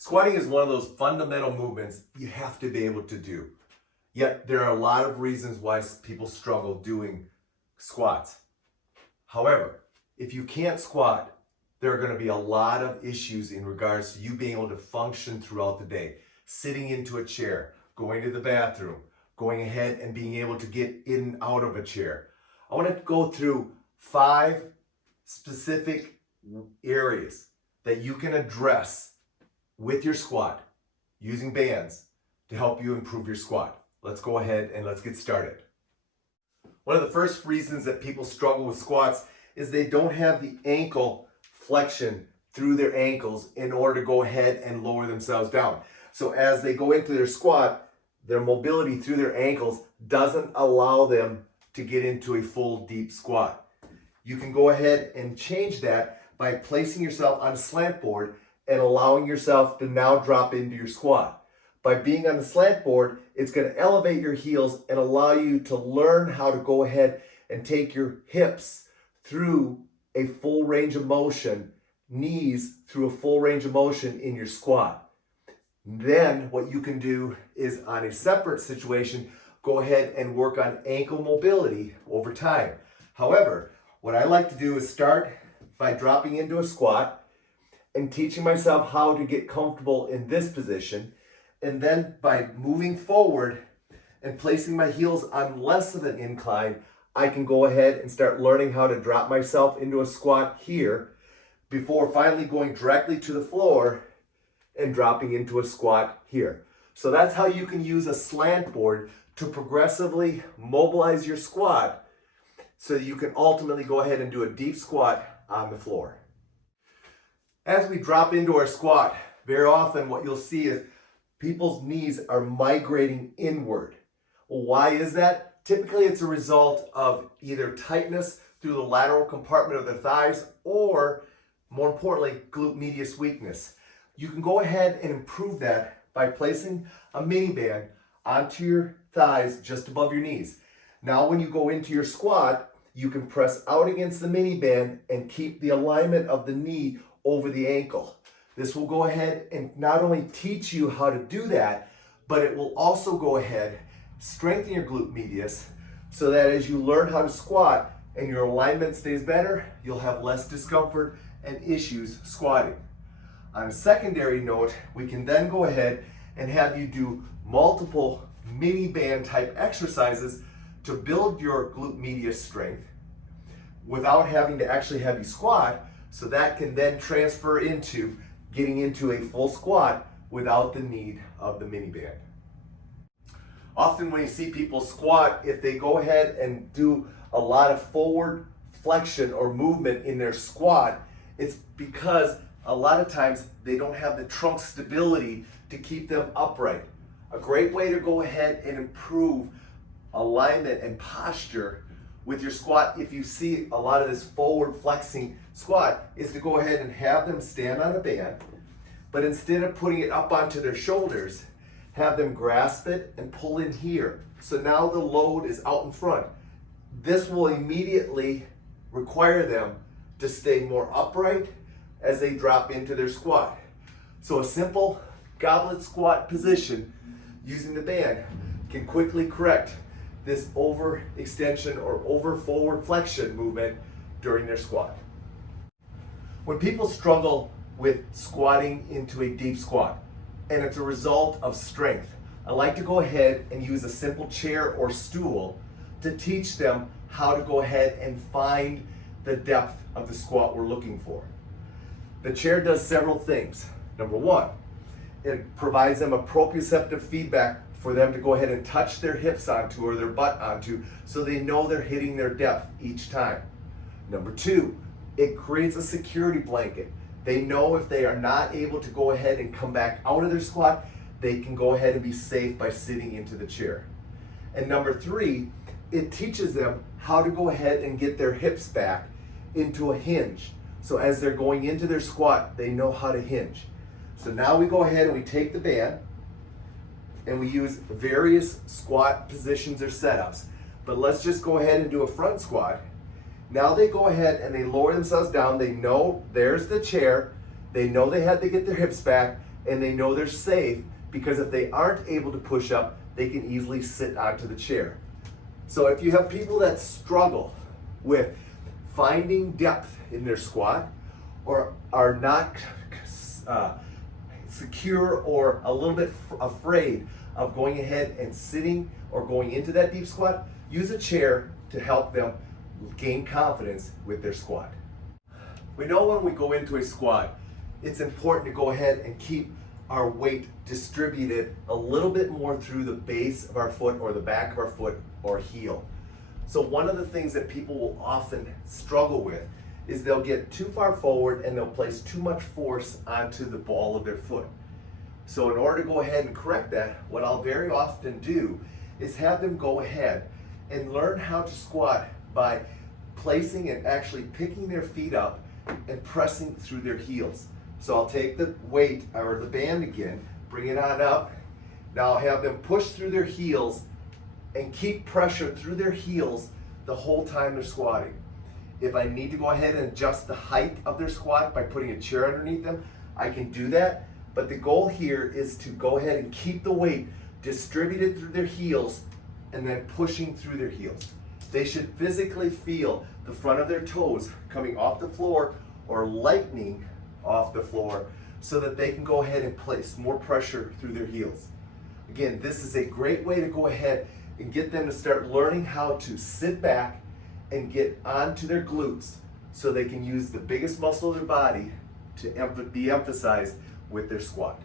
Squatting is one of those fundamental movements you have to be able to do. Yet there are a lot of reasons why people struggle doing squats. However, if you can't squat, there are going to be a lot of issues in regards to you being able to function throughout the day. Sitting into a chair, going to the bathroom, going ahead and being able to get in and out of a chair. I want to go through 5 specific areas that you can address with your squat using bands to help you improve your squat. Let's go ahead and let's get started. One of the first reasons that people struggle with squats is they don't have the ankle flexion through their ankles in order to go ahead and lower themselves down. So as they go into their squat, their mobility through their ankles doesn't allow them to get into a full deep squat. You can go ahead and change that by placing yourself on a slant board and allowing yourself to now drop into your squat. By being on the slant board, it's going to elevate your heels and allow you to learn how to go ahead and take your hips through a full range of motion, knees through a full range of motion in your squat. Then what you can do is, on a separate situation, go ahead and work on ankle mobility over time. However, what I like to do is start by dropping into a squat and teaching myself how to get comfortable in this position. And then by moving forward and placing my heels on less of an incline, I can go ahead and start learning how to drop myself into a squat here before finally going directly to the floor and dropping into a squat here. So that's how you can use a slant board to progressively mobilize your squat so that you can ultimately go ahead and do a deep squat on the floor. As we drop into our squat, very often what you'll see is people's knees are migrating inward. Well, why is that? Typically it's a result of either tightness through the lateral compartment of their thighs or, more importantly, glute medius weakness. You can go ahead and improve that by placing a mini band onto your thighs just above your knees. Now when you go into your squat, you can press out against the mini band and keep the alignment of the knee over the ankle. This will go ahead and not only teach you how to do that, but it will also go ahead, strengthen your glute medius so that as you learn how to squat and your alignment stays better, you'll have less discomfort and issues squatting. On a secondary note, we can then go ahead and have you do multiple mini band type exercises to build your glute medius strength without having to actually have you squat, so that can then transfer into getting into a full squat without the need of the mini band. Often when you see people squat, if they go ahead and do a lot of forward flexion or movement in their squat, it's because a lot of times they don't have the trunk stability to keep them upright. A great way to go ahead and improve alignment and posture with your squat, if you see a lot of this forward flexing squat, is to go ahead and have them stand on a band, but instead of putting it up onto their shoulders, have them grasp it and pull in here. So now the load is out in front. This will immediately require them to stay more upright as they drop into their squat. So a simple goblet squat position using the band can quickly correct this overextension or over forward flexion movement during their squat. When people struggle with squatting into a deep squat and it's a result of strength, I like to go ahead and use a simple chair or stool to teach them how to go ahead and find the depth of the squat we're looking for. The chair does several things. Number one, it provides them a proprioceptive feedback for them to go ahead and touch their hips onto or their butt onto so they know they're hitting their depth each time. Number two, it creates a security blanket. They know if they are not able to go ahead and come back out of their squat, they can go ahead and be safe by sitting into the chair. And number three, it teaches them how to go ahead and get their hips back into a hinge. So as they're going into their squat, they know how to hinge. So now we go ahead and we take the band and we use various squat positions or setups. But let's just go ahead and do a front squat. Now they go ahead and they lower themselves down. They know there's the chair. They know they had to get their hips back, and they know they're safe because if they aren't able to push up, they can easily sit onto the chair. So if you have people that struggle with finding depth in their squat or are not secure or a little bit afraid of going ahead and sitting or going into that deep squat, use a chair to help them gain confidence with their squat. We know when we go into a squat, it's important to go ahead and keep our weight distributed a little bit more through the base of our foot or the back of our foot or heel. So one of the things that people will often struggle with is they'll get too far forward and they'll place too much force onto the ball of their foot. So in order to go ahead and correct that, what I'll very often do is have them go ahead and learn how to squat by placing and actually picking their feet up and pressing through their heels. So I'll take the weight or the band again, bring it on up. Now I'll have them push through their heels and keep pressure through their heels the whole time they're squatting. If I need to go ahead and adjust the height of their squat by putting a chair underneath them, I can do that. But the goal here is to go ahead and keep the weight distributed through their heels and then pushing through their heels. They should physically feel the front of their toes coming off the floor or lightening off the floor so that they can go ahead and place more pressure through their heels. Again, this is a great way to go ahead and get them to start learning how to sit back and get onto their glutes so they can use the biggest muscle of their body to be emphasized with their squat.